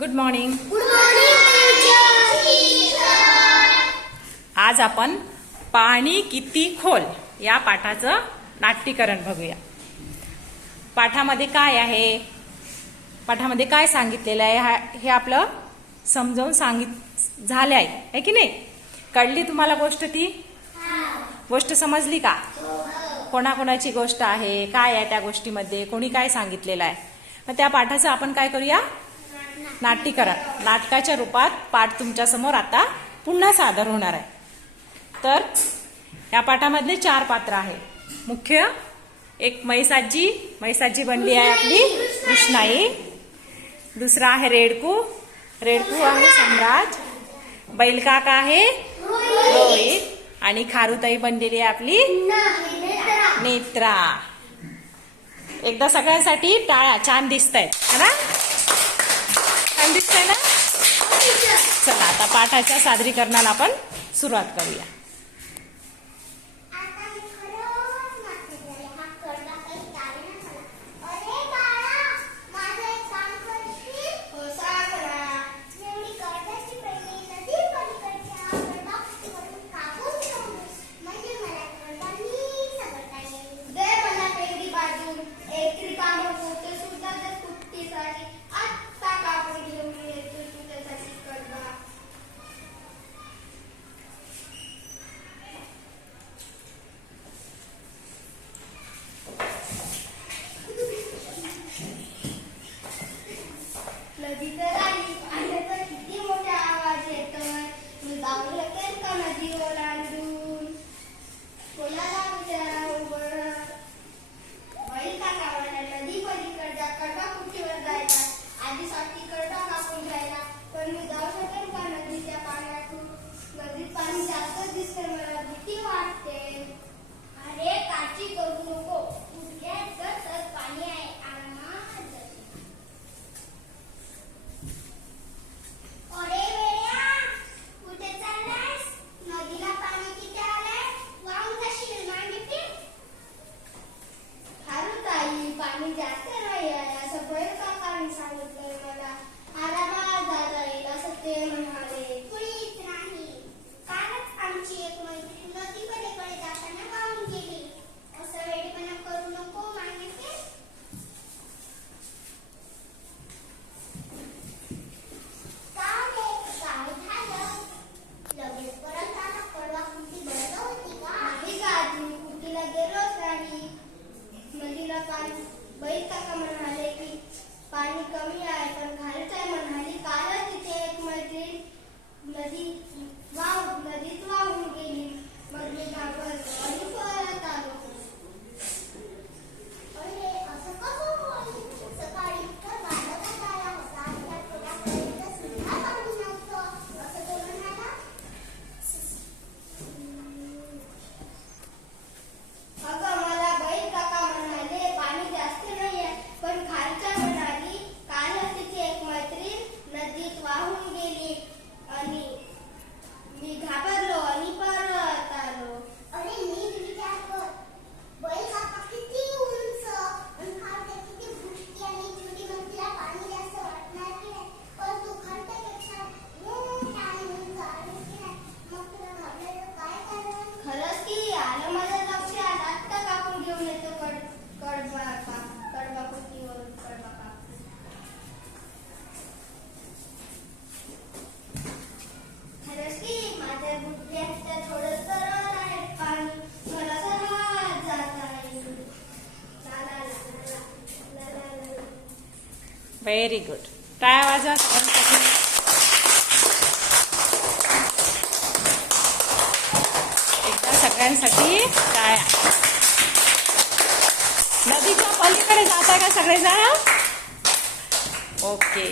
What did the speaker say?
Good morning. Good morning. आज आपण पाणी किती खोल या पाठाचं नाट्यीकरण बघूया. पाठामध्ये काय आहे, पाठामध्ये काय सांगितलेलं आहे हे आपलं समजावून झाले आहे की नाही. कळली तुम्हाला गोष्ट? ती गोष्ट समजली का? कोणाकोणाची गोष्ट आहे, काय आहे त्या गोष्टीमध्ये, कोणी काय सांगितलेलं आहे. मग त्या पाठाचं आपण काय करूया, नाट्यीकरण. नाटकाच्या रूपात पाठ तुमच्या समोर आता पुन्हा सादर होणार आहे. तर या पाठामधले 4 पात्र आहे. मुख्य एक म्हैसाची बनली आहे आपली कृष्णाई. दुसरा आहे रेडकू आहे सम्राट. बैलकाका आहे रोहित. आणि खारुताई बनलेली आहे आपली नेत्रा. एकदा सगळ्यांसाठी टाळ्या. छान दिसतायत ना, छान दिसतंय ना. चला आता पाठाच्या सादरीकरणाला आपण सुरुवात करूया. नदी तर आली, आलं तर किती मोठा आवाज येतोय. मी जाऊ लागेल का नदी ओलांडून? कोणाला विचारावं बरं? बैलकाका म्हणाला, नदी पलीकडच्या कडा कुठेवर जायचा. आधीसाठी कडा कापून जायला, पण मी जाऊ शकेल का नदीच्या पाण्यातून? नदीत पाणी जास्त दिसते, मला भीती वाटते. अरे काळजी करू नको, कुठल्या गटत पाणी आहे. अरे वेड्या, कुठे चाललायस? नदीला पाणी किती आलंय? वाहून जाशील ना गिट्टी. खारुताई, पाणी जास्त नाही आहे असं बैलकाकांनी सांगितलंय मला. आरामात जाता येईल असं ते म्हणाले. कुणीच नाही, कालच आमची एक मैत्रीण नदी पलीकडे जाताना वाहून गेली. असं वेडेपणा करू नको मान्यते. बैलकाका म्हणाले की पाणी कमी आहे, पण घालचाय म्हणाली. कालच तिथे एक मैत्रीण नदीत वाहून गेली. मग मी घाबरलो आणि परत आलो. अरे असं कसं होईल? सकाळी तर बाळाचा आला होता, त्या थोड्यापर्यंत सुद्धा पाणी नव्हतं असं तो म्हणाला. अगं मला बैलकाका म्हणाले पाणी जास्त नाहीये, पण खालच्या म्हणाली. कालच तिथे एक मैत्रीण नदीत वाहून गेली आणि मी घाबरलो आणि परत आलो. अरे नीट विचार कर, बैलकाका किती उंच आणि खालच्या किती बुटकी आणि छोटी पाणी जास्त वाटणार की नाही. पण तू खालच्यापेक्षा मोठा आणि उंच आहेस की नाही, मग तुला घाबरायचं काय कारण? खरंच की आलं माझ्या लक्षात. आत्ता कापून घेऊन येतो कडबा कुटीवरून कडबा कापून. खरंच की माझ्या बुटक्यात थोडं सरळ आहे पाणी, मला सहज जाता येईल. Very good. टाळ्या वाजवा सगळ्यांसाठी. एकदा सगळ्यांसाठी टाळ्या. नदीच्या पलीकडे जाताय का सगळेजण? ओके.